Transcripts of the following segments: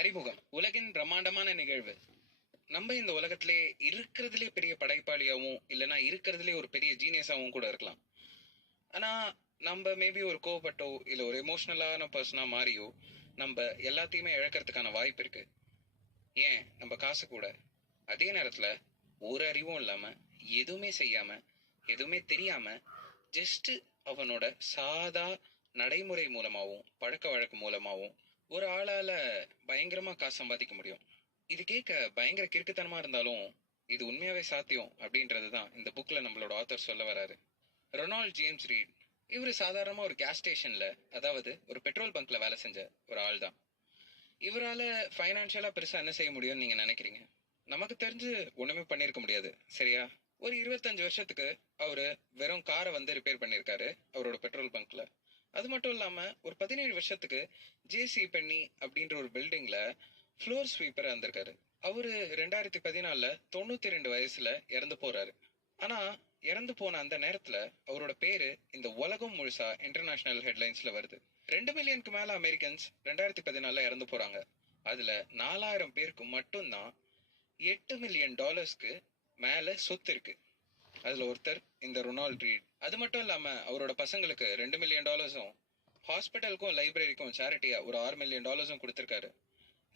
அறிமுகம். உலகின் பிரம்மாண்டமான நிகழ்வு. நம்ம இந்த உலகத்திலே இருக்கிறதுலே பெரிய படைப்பாளியாகவும் இல்லைன்னா இருக்கிறதுலே ஒரு பெரிய ஜீனியஸாகவும் கூட இருக்கலாம். ஆனால் நம்ம மேபி ஒரு கோவப்பட்டோ இல்லை ஒரு எமோஷ்னலான பர்சனாக மாறியோ நம்ம எல்லாத்தையுமே இழக்கிறதுக்கான வாய்ப்பு இருக்கு. ஏன்? நம்ம காசு கூட. அதே நேரத்தில் ஒரு அறிவும் இல்லாமல் எதுவுமே செய்யாமல் எதுவுமே தெரியாமல் ஜஸ்ட் அவனோட சாதா நடைமுறை மூலமாகவும் பழக்க வழக்கம் மூலமாகவும் ஒரு ஆளால பயங்கரமா காசு சம்பாதிக்க முடியும். இது கேட்க பயங்கர கிறுக்குத்தனமா இருந்தாலும் இது உண்மையாவே சாத்தியம் அப்படின்றது தான் இந்த புக்ல நம்மளோட ஆத்தர் சொல்ல வராரு. Ronald James Read. இவர் சாதாரணமா ஒரு கேஸ் ஸ்டேஷன்ல அதாவது ஒரு பெட்ரோல் பங்க்ல வேலை செஞ்ச ஒரு ஆள் தான் இவரால ஃபைனான்ஷியலா பெருசா என்ன செய்ய முடியும்னு நீங்க நினைக்கிறீங்க? நமக்கு தெரிஞ்சு ஒண்ணுமே பண்ணிருக்க முடியாது சரியா? ஒரு இருபத்தஞ்சு வருஷத்துக்கு அவரு வெறும் காரை வந்து ரிப்பேர் பண்ணிருக்காரு அவரோட பெட்ரோல் பங்க்ல அது மட்டும் இல்லாம ஒரு பதினேழு வருஷத்துக்கு ஜேசி பென்னி அப்படின்ற ஒரு பில்டிங்ல ஃப்ளோர் ஸ்வீப்பரா இருந்திருக்காரு அவரு ரெண்டாயிரத்தி பதினாலுல தொண்ணூத்தி ரெண்டு வயசுல இறந்து போறாரு. ஆனா இறந்து போன அந்த நேரத்துல அவரோட பேரு இந்த உலகம் முழுசா இன்டர்நேஷனல் ஹெட்லைன்ஸ்ல வருது. ரெண்டு மில்லியனுக்கு மேல அமெரிக்கன்ஸ் ரெண்டாயிரத்தி பதினாலுல இறந்து போறாங்க. அதுல நாலாயிரம் பேருக்கு மட்டும்தான் எட்டு மில்லியன் டாலர்ஸ்க்கு மேல சொத்து இருக்கு. அதுல ஒருத்தர் இந்த ரொனால்ட் ரீட். அது மட்டும் இல்லாம அவரோட பசங்களுக்கு ரெண்டு மில்லியன் டாலர்ஸும் ஹாஸ்பிட்டலுக்கும் லைப்ரரிக்கும் சேரிட்டியா ஒரு ஆறு மில்லியன் டாலர்ஸும் கொடுத்திருக்காரு.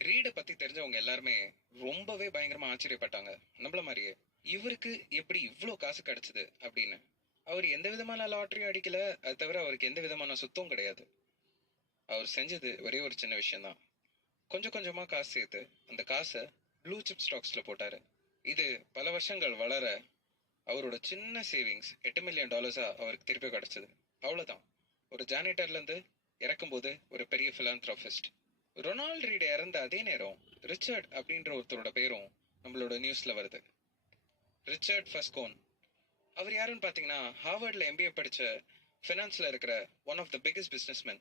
ரீடை பத்தி தெரிஞ்சவங்க எல்லாருமே ரொம்பவே பயங்கரமா ஆச்சரியப்பட்டாங்க. நம்மள மாதிரியே இவருக்கு எப்படி இவ்வளோ காசு கிடைச்சது அப்படின்னு. அவர் எந்த விதமான லாட்டரியும் அடிக்கல அது தவிர அவருக்கு எந்த விதமான சுத்தம் கிடையாது. அவர் செஞ்சது ஒரே ஒரு சின்ன விஷயம்தான். கொஞ்சம் கொஞ்சமா காசு சேர்த்து அந்த காசை ப்ளூ சிப் ஸ்டாக்ஸ்ல போட்டாரு. இது பல வருஷங்கள் வளர அவரோட சின்ன சேவிங்ஸ் எட்டு மில்லியன் டாலர்ஸா அவருக்கு திருப்பி கிடைச்சது. அவ்வளோதான் ஒரு ஜானிட்டர்லேருந்து இறக்கும்போது ஒரு பெரிய பிலாந்த்ராபிஸ்ட் ரொனால்ட் ரீட் இறந்த அதே நேரம் ரிச்சர்ட் அப்படின்ற ஒருத்தரோட பேரும் நம்மளோட நியூஸில் வருது. ரிச்சர்ட் ஃபஸ்கோன். அவர் யாருன்னு பார்த்தீங்கன்னா ஹார்வர்டில் எம்பிஏ படித்த ஃபினான்ஸில் இருக்கிற one of the biggest businessman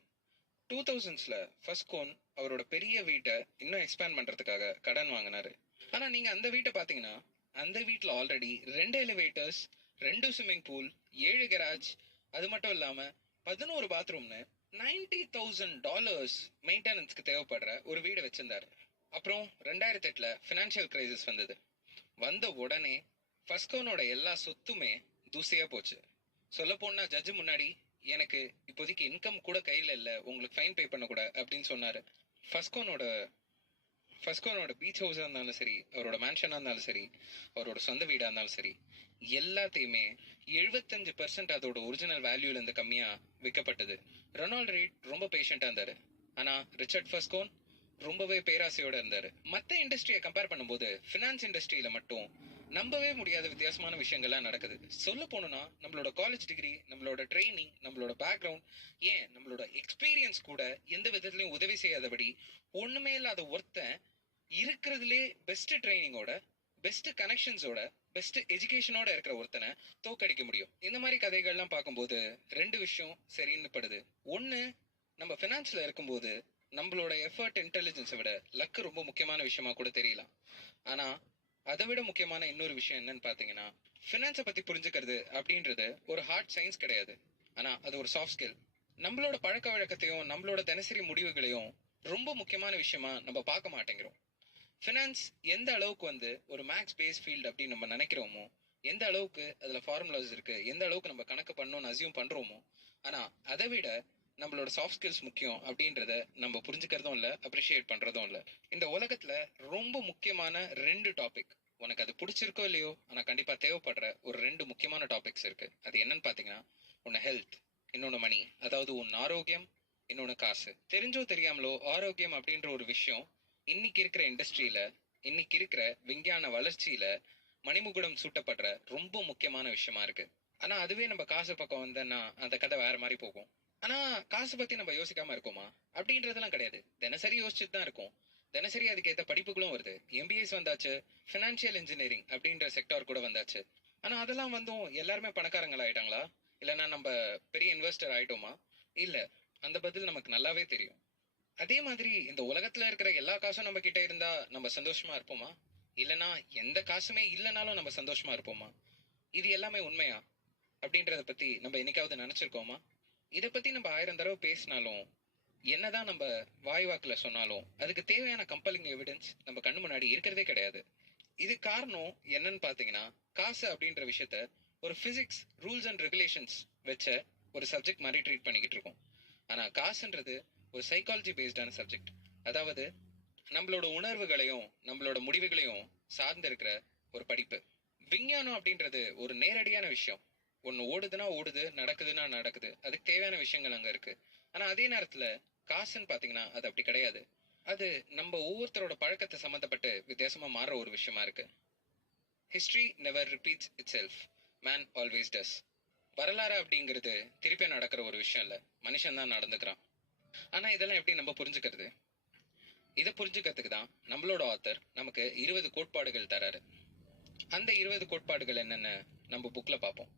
two தௌசண்ட்ஸில் ஃபஸ்கோன் அவரோட பெரிய வீட்டை இன்னும் எக்ஸ்பேண்ட் பண்ணுறதுக்காக கடன் வாங்கினாரு. ஆனால் நீங்கள் அந்த வீட்டை பார்த்தீங்கன்னா அந்த வீட்டில் ஆல்ரெடி ரெண்டு எலிவேட்டர்ஸ் ரெண்டு ஸ்விம்மிங் பூல் ஏழு கராஜ் அது மட்டும் இல்லாமல் பதினோரு பாத்ரூம்னு நைன்டி தௌசண்ட் டாலர்ஸ் மெயின்டெனன்ஸ்க்கு தேவைப்படுற ஒரு வீடு வச்சிருந்தாரு. அப்புறம் ரெண்டாயிரத்தி எட்டில் ஃபினான்ஷியல் கிரைசிஸ் வந்தது. வந்த உடனே ஃபஸ்கோனோட எல்லா சொத்துமே தூசியாக போச்சு. சொல்ல போனால் ஜட்ஜு முன்னாடி எனக்கு இப்போதைக்கு இன்கம் கூட கையில் இல்லை உங்களுக்கு ஃபைன் பே பண்ணக்கூட அப்படின்னு சொன்னார். ஃபஸ்கோனோட ஃபஸ்கோனோட பீச் ஹவுஸாக இருந்தாலும் சரி அவரோட மேன்ஷனாக இருந்தாலும் சரி அவரோட சொந்த வீடாக இருந்தாலும் சரி எல்லாத்தையுமே எழுபத்தஞ்சு பர்சன்ட் அதோட ஒரிஜினல் வேல்யூலேருந்து கம்மியாக விற்கப்பட்டது ரொனால்ட் ரீட் ரொம்ப பேஷண்ட்டாக இருந்தார். ஆனால் ரிச்சர்ட் ஃபஸ்கோன் ரொம்பவே பேராசையோட இருந்தாரு. மற்ற இண்டஸ்ட்ரியை கம்பேர் பண்ணும்போது ஃபினான்ஸ் இண்டஸ்ட்ரியில மட்டும் நம்பவே முடியாத வித்தியாசமான விஷயங்கள்லாம் நடக்குது. சொல்ல போனோம்னா நம்மளோட காலேஜ் டிகிரி நம்மளோட ட்ரைனிங் நம்மளோட பேக்ரவுண்ட் ஏன் நம்மளோட எக்ஸ்பீரியன்ஸ் கூட எந்த விதத்துலயும் உதவி செய்யாதபடி ஒண்ணுமே இல்லாத ஒருத்தன் இருக்கிறதுலே பெஸ்ட் ட்ரைனிங்கோட பெஸ்ட் கனெக்ஷன்ஸோட பெஸ்ட் எஜுகேஷனோட இருக்கிற ஒருத்தனை தோக்கடிக்க முடியும். இந்த மாதிரி கதைகள்லாம் பார்க்கும்போது ரெண்டு விஷயம் சரின்னு படுது. ஒன்று நம்ம ஃபினான்ஸில் இருக்கும்போது நம்மளோட எஃபர்ட் இன்டெலிஜென்ஸை விட லக்கு ரொம்ப முக்கியமான விஷயமா கூட தெரியலாம். ஆனால் அதை விட முக்கியமான இன்னொரு விஷயம் என்னன்னு பார்த்தீங்கன்னா ஃபினான்ஸை பற்றி புரிஞ்சுக்கிறது அப்படின்றது ஒரு ஹார்ட் சயின்ஸ் கிடையாது. ஆனால் அது ஒரு சாஃப்ட் ஸ்கில் நம்மளோட பழக்க வழக்கத்தையும் நம்மளோட தினசரி முடிவுகளையும் ரொம்ப முக்கியமான விஷயமா நம்ம பார்க்க மாட்டேங்கிறோம். ஃபினான்ஸ் எந்த அளவுக்கு வந்து ஒரு மேக்ஸ் பேஸ் ஃபீல்டு அப்படின்னு நம்ம நினைக்கிறோமோ எந்த அளவுக்கு அதில் ஃபார்முலாஸ் இருக்குது எந்த அளவுக்கு நம்ம கணக்கு பண்ணணும்னு அசியூம் பண்ணுறோமோ ஆனால் அதை விட நம்மளோட சாஃப்ட் ஸ்கில்ஸ் முக்கியம் அப்படின்றத நம்ம புரிஞ்சுக்கிறதும் இல்லை அப்ரிஷியேட் பண்ணுறதும் இல்லை. இந்த உலகத்தில் ரொம்ப முக்கியமான ரெண்டு டாபிக் உனக்கு அது பிடிச்சிருக்கோ இல்லையோ ஆனால் கண்டிப்பாக தேவைப்படுற ஒரு ரெண்டு முக்கியமான டாபிக்ஸ் இருக்குது அது என்னன்னு பார்த்தீங்கன்னா உன்னை ஹெல்த் இன்னொன்று மணி அதாவது உன் ஆரோக்கியம் இன்னொன்று காசு. தெரிஞ்சோ தெரியாமலோ ஆரோக்கியம் அப்படின்ற ஒரு விஷயம் இன்னைக்கு இருக்கிற இண்டஸ்ட்ரியில இன்னைக்கு இருக்கிற விஞ்ஞான வளர்ச்சியில மணிமுகுடம் சூட்டப்படுற ரொம்ப முக்கியமான விஷயமா இருக்கு. ஆனா அதுவே நம்ம காசு பக்கம் வந்தேன்னா அந்த கதை வேற மாதிரி போகும். ஆனா காசு பத்தி நம்ம யோசிக்காம இருக்கோமா? அப்படின்றதெல்லாம் கிடையாது. தினசரி யோசிச்சுட்டு தான் இருக்கும். தினசரி அதுக்கேற்ற படிப்புகளும் வருது. எம்பிஎஸ் வந்தாச்சு ஃபினான்ஷியல் இன்ஜினியரிங் அப்படின்ற செக்டார் கூட வந்தாச்சு. ஆனா அதெல்லாம் வந்தும் எல்லாருமே பணக்காரங்களா ஆயிட்டாங்களா? இல்லைன்னா நம்ம பெரிய இன்வெஸ்டர் ஆயிட்டோமா? இல்ல அந்த பதில் நமக்கு நல்லாவே தெரியும். அதே மாதிரி இந்த உலகத்துல இருக்கிற எல்லா காசும் நம்ம கிட்ட இருந்தா நம்ம சந்தோஷமா இருப்போமா? இல்லனா எந்த காசுமே இல்லைனாலும் நம்ம சந்தோஷமா இருப்போமா? இது எல்லாமே உண்மையா? அப்படின்றத பத்தி நம்ம என்னைக்காவது நினைச்சிருக்கோமா? இதை பத்தி நம்ம ஆயிரம் தடவை பேசினாலும் என்னதான் நம்ம வாய்வாக்குல சொன்னாலும் அதுக்கு தேவையான கம்பலிங் எவிடன்ஸ் நம்ம கண்ணு முன்னாடி இருக்கிறதே கிடையாது. இது காரணம் என்னன்னு பாத்தீங்கன்னா காசு அப்படின்ற விஷயத்த ஒரு பிசிக்ஸ் ரூல்ஸ் அண்ட் ரெகுலேஷன்ஸ் வச்ச ஒரு சப்ஜெக்ட் மாதிரி ட்ரீட் பண்ணிக்கிட்டு இருக்கோம். ஆனா காசுன்றது ஒரு சைக்காலஜி பேஸ்டான சப்ஜெக்ட் அதாவது நம்மளோட உணர்வுகளையும் நம்மளோட முடிவுகளையும் சார்ந்து இருக்கிற ஒரு படிப்பு. விஞ்ஞானம் அப்படின்றது ஒரு நேரடியான விஷயம். ஒன்று ஓடுதுன்னா ஓடுது நடக்குதுன்னா நடக்குது. அதுக்கு தேவையான விஷயங்கள் அங்கே இருக்கு. ஆனால் அதே நேரத்தில் காசுன்னு பார்த்தீங்கன்னா அது அப்படி கிடையாது. அது நம்ம ஒவ்வொருத்தரோட பழக்கத்தை சம்மந்தப்பட்டு வித்தியாசமாக மாறுற ஒரு விஷயமா இருக்கு. History never repeats itself man always does வரலாறு அப்படிங்கிறது திருப்பி நடக்கிற ஒரு விஷயம் இல்லை. மனுஷன் தான் நடந்துக்கிறான். ஆனா இதெல்லாம் எப்படி நம்ம புரிஞ்சுக்கிறது? இதை புரிஞ்சுக்கிறதுக்கு தான் நம்மளோட ஆத்தர் நமக்கு இருபது கோட்பாடுகள் தராரு. அந்த இருபது கோட்பாடுகள் என்னென்ன நம்ம புக்ல பார்ப்போம்.